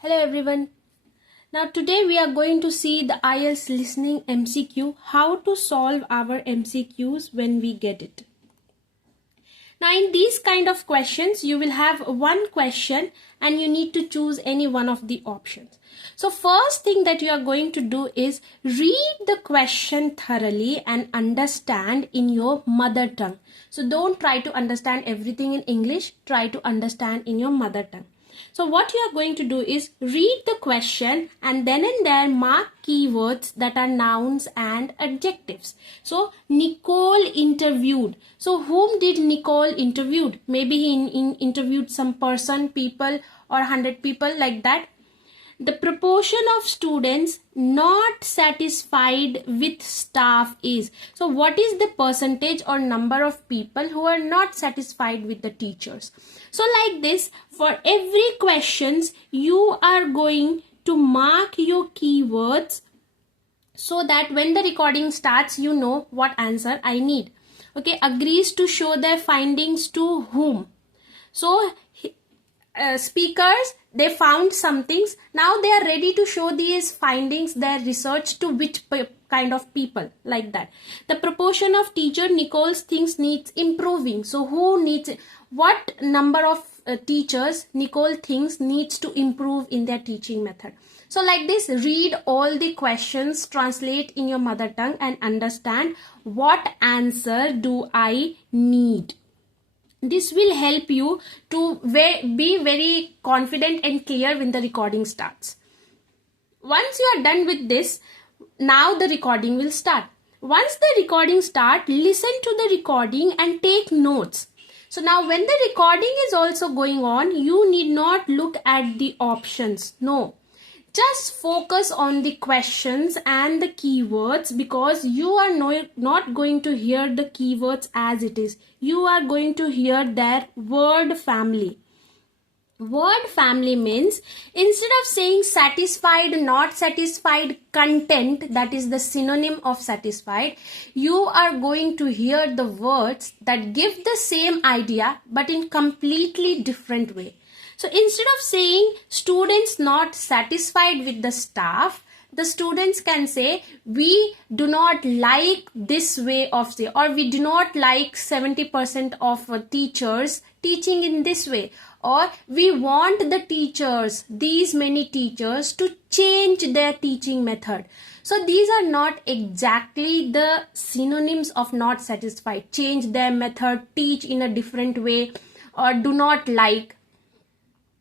Hello everyone. Now today we are going to see the IELTS listening MCQ, how to solve our MCQs when we get it. Now in these kind of questions, you will have one question and you need to choose any one of the options. So first thing that you are going to do is read the question thoroughly and understand in your mother tongue. So don't try to understand everything in English, try to understand in your mother tongue. So what you are going to do is read the question and then and there mark keywords that are nouns and adjectives. So Nicole interviewed. So whom did Nicole interviewed? Maybe he interviewed some person, people or 100 people like that. The proportion of students not satisfied with staff is. So what is the percentage or number of people who are not satisfied with the teachers? So like this, for every questions, you are going to mark your keywords so that when the recording starts, you know what answer I need. Okay, agrees to show their findings to whom? So speakers, they found some things. Now they are ready to show these findings, their research to which kind of people, like that. The proportion of teacher Nicole's thinks needs improving. So who needs, what number of teachers Nicole thinks needs to improve in their teaching method. So like this, read all the questions, translate in your mother tongue and understand what answer do I need. This will help you to be very confident and clear when the recording starts. Once you are done with this, now the recording will start. Once the recording starts, listen to the recording and take notes. So now when the recording is also going on, you need not look at the options. No. Just focus on the questions and the keywords, because you are not going to hear the keywords as it is. You are going to hear their word family. Word family means instead of saying satisfied, not satisfied, content, that is the synonym of satisfied, you are going to hear the words that give the same idea but in completely different way. So instead of saying students not satisfied with the staff, the students can say we do not like this way of say, or we do not like 70% of teachers teaching in this way, or we want the teachers, these many teachers, to change their teaching method. So these are not exactly the synonyms of not satisfied. Change their method, teach in a different way, or do not like.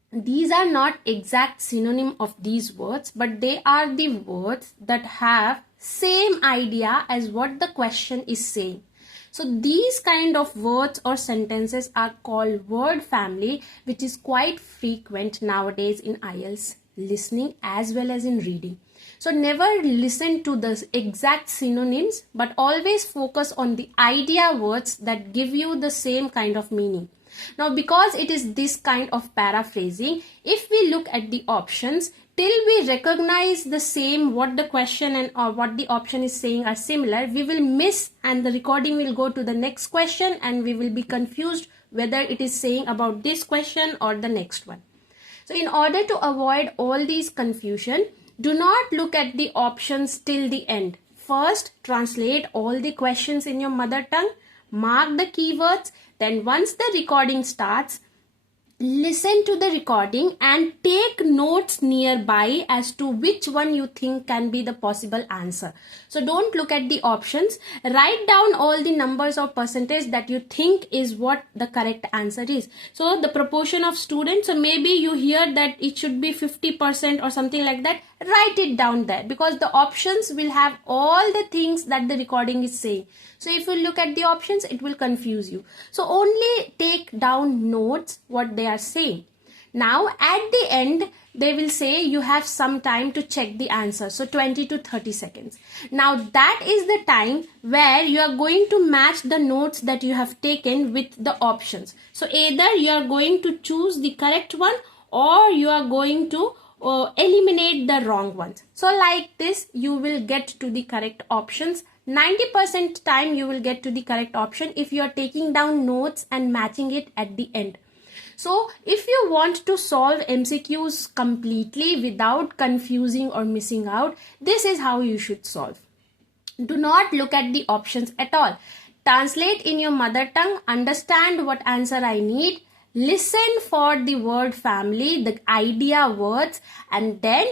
These are not exact synonym of these words, but they are the words that have same idea as what the question is saying. So these kind of words or sentences are called word family, which is quite frequent nowadays in IELTS listening as well as in reading. So never listen to the exact synonyms, but always focus on the idea words that give you the same kind of meaning. Now, because it is this kind of paraphrasing, if we look at the options, till we recognize the same, what the question and or what the option is saying are similar, we will miss and the recording will go to the next question and we will be confused whether it is saying about this question or the next one. So in order to avoid all these confusion, do not look at the options till the end. First, translate all the questions in your mother tongue, mark the keywords. Then once the recording starts, listen to the recording and take notes nearby as to which one you think can be the possible answer. So don't look at the options. Write down all the numbers or percentage that you think is what the correct answer is. So the proportion of students, so maybe you hear that it should be 50% or something like that. Write it down there, because the options will have all the things that the recording is saying. So if you look at the options, it will confuse you. So only take down notes what they are saying. Now at the end, they will say you have some time to check the answer. So 20 to 30 seconds. Now that is the time where you are going to match the notes that you have taken with the options. So either you are going to choose the correct one or you are going to eliminate the wrong ones. So like this, you will get to the correct options. 90% time you will get to the correct option if you are taking down notes and matching it at the end. So if you want to solve MCQs completely without confusing or missing out, this is how you should solve. Do not look at the options at all. Translate in your mother tongue, understand what answer I need, listen for the word family, the idea words, and then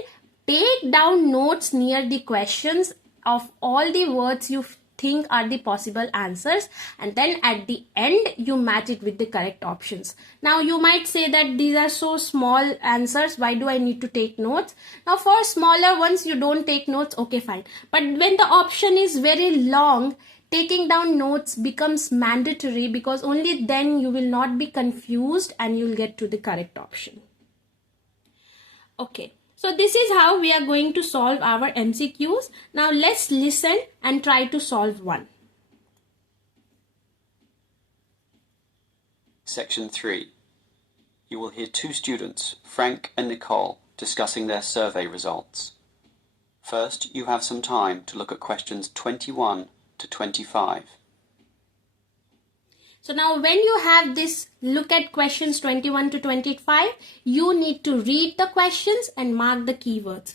take down notes near the questions of all the words you think are the possible answers, and then at the end you match it with the correct options. Now you might say that these are so small answers, why do I need to take notes? Now for smaller ones you don't take notes, okay fine, but when the option is very long, taking down notes becomes mandatory, because only then you will not be confused and you'll get to the correct option. Okay. So this is how we are going to solve our MCQs. Now let's listen and try to solve one. Section 3. You will hear two students, Frank and Nicole, discussing their survey results. First, you have some time to look at questions 21 to 25. So now when you have this look at questions 21 to 25, you need to read the questions and mark the keywords.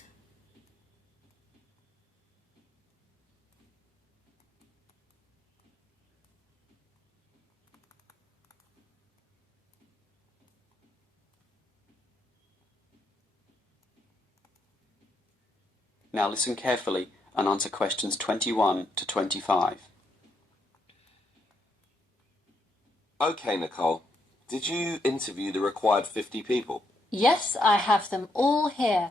Now listen carefully and answer questions 21 to 25. Okay, Nicole. Did you interview the required 50 people? Yes, I have them all here.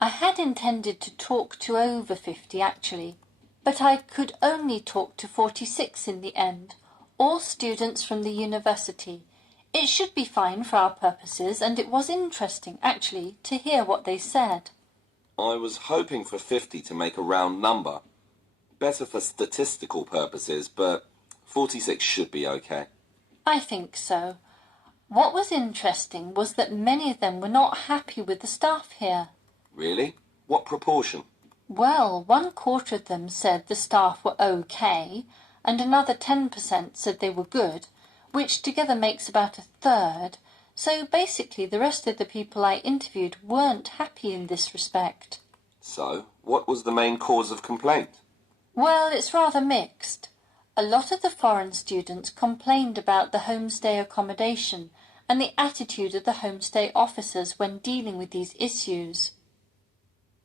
I had intended to talk to over 50 actually, but I could only talk to 46 in the end, all students from the university. It should be fine for our purposes, and it was interesting actually to hear what they said. I was hoping for 50 to make a round number. Better for statistical purposes, but 46 should be okay. I think so. What was interesting was that many of them were not happy with the staff here. Really? What proportion? Well, 1/4 of them said the staff were okay, and another 10% said they were good, which together makes about 1/3. So basically the rest of the people I interviewed weren't happy in this respect. So, what was the main cause of complaint? Well, it's rather mixed. A lot of the foreign students complained about the homestay accommodation and the attitude of the homestay officers when dealing with these issues.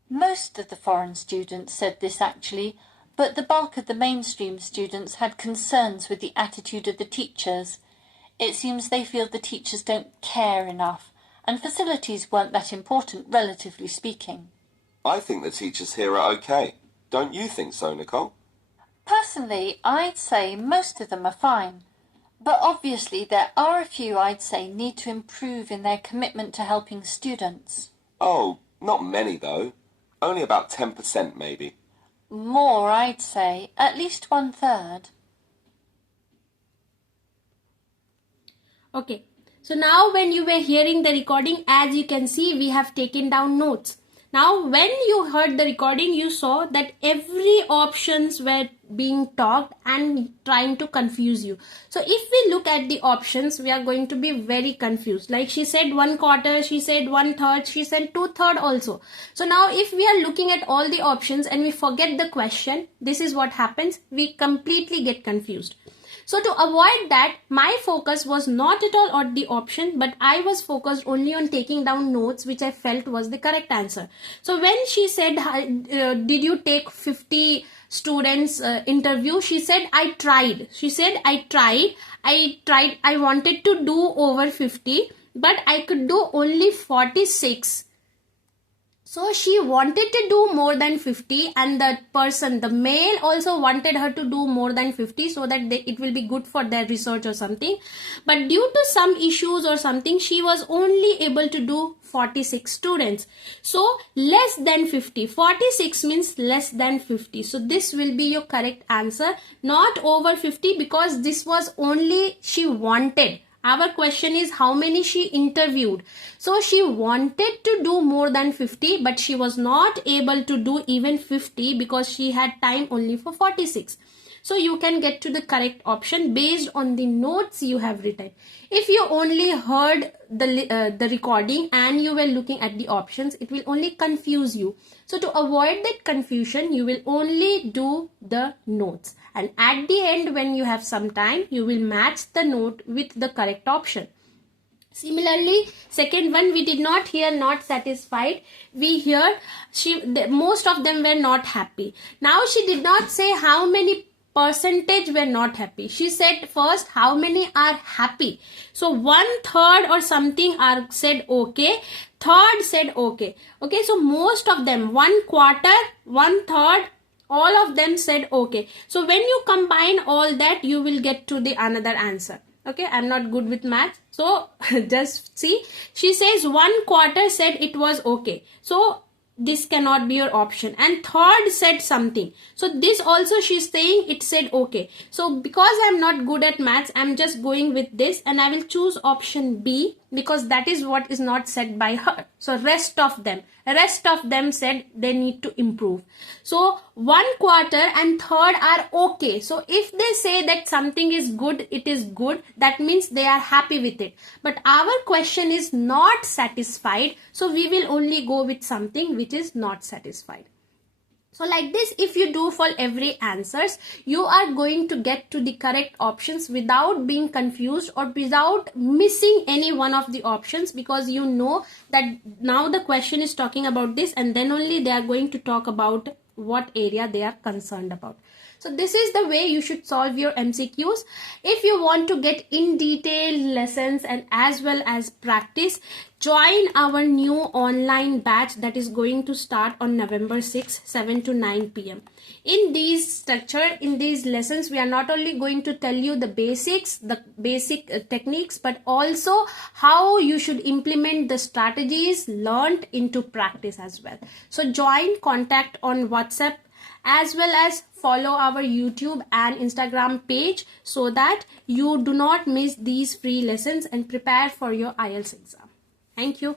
Most of the foreign students said this actually, but the bulk of the mainstream students had concerns with the attitude of the teachers. It seems they feel the teachers don't care enough, and facilities weren't that important, relatively speaking. I think the teachers here are okay. Don't you think so, Nicole? Personally, I'd say most of them are fine. But obviously there are a few I'd say need to improve in their commitment to helping students. Oh, not many though. Only about 10% maybe. More, I'd say. At least 1/3. Okay. So now when you were hearing the recording, as you can see, we have taken down notes. Now, when you heard the recording, you saw that every options were being talked and trying to confuse you. So if we look at the options, we are going to be very confused. Like she said 1/4, she said 1/3, she said 2/3 also. So now if we are looking at all the options and we forget the question, this is what happens. We completely get confused. So to avoid that, my focus was not at all on the option, but I was focused only on taking down notes which I felt was the correct answer. So when she said, did you take 50 students interview? She said, I tried. She said, I tried. I wanted to do over 50, but I could do only 46. So she wanted to do more than 50, and the person, the male, also wanted her to do more than 50 so that it will be good for their research or something. But due to some issues or something, she was only able to do 46 students. So less than 50. 46 means less than 50. So this will be your correct answer, not over 50, because this was only she wanted. Our question is how many she interviewed. So she wanted to do more than 50, but she was not able to do even 50 because she had time only for 46. So you can get to the correct option based on the notes you have written. If you only heard the recording and you were looking at the options, it will only confuse you. So to avoid that confusion, you will only do the notes. And at the end, when you have some time, you will match the note with the correct option. Similarly, second one, we did not hear not satisfied. We hear most of them were not happy. Now she did not say how many percentage were not happy. She said first how many are happy. So 1/3 or something are said okay. Third said okay. Okay, so most of them, 1/4, 1/3, all of them said okay. So when you combine all that, you will get to the another answer. Okay, I'm not good with math, so just see. She says 1/4 said it was okay. So this cannot be your option. And third said something. So this also she's saying it said okay. So because I'm not good at maths, I'm just going with this and I will choose option B because that is what is not said by her. So rest of them said they need to improve. So 1/4 and third are okay. So if they say that something is good, it is good. That means they are happy with it. But our question is not satisfied. So we will only go with something which is not satisfied. So like this, if you do for every answers, you are going to get to the correct options without being confused or without missing any one of the options, because you know that now the question is talking about this and then only they are going to talk about what area they are concerned about. So this is the way you should solve your MCQs. If you want to get in detail lessons and as well as practice, join our new online batch that is going to start on November 6, 7 to 9 p.m. In these lessons, we are not only going to tell you the basics, the basic techniques, but also how you should implement the strategies learned into practice as well. So join, contact on WhatsApp, as well as follow our YouTube and Instagram page so that you do not miss these free lessons and prepare for your IELTS exam. Thank you.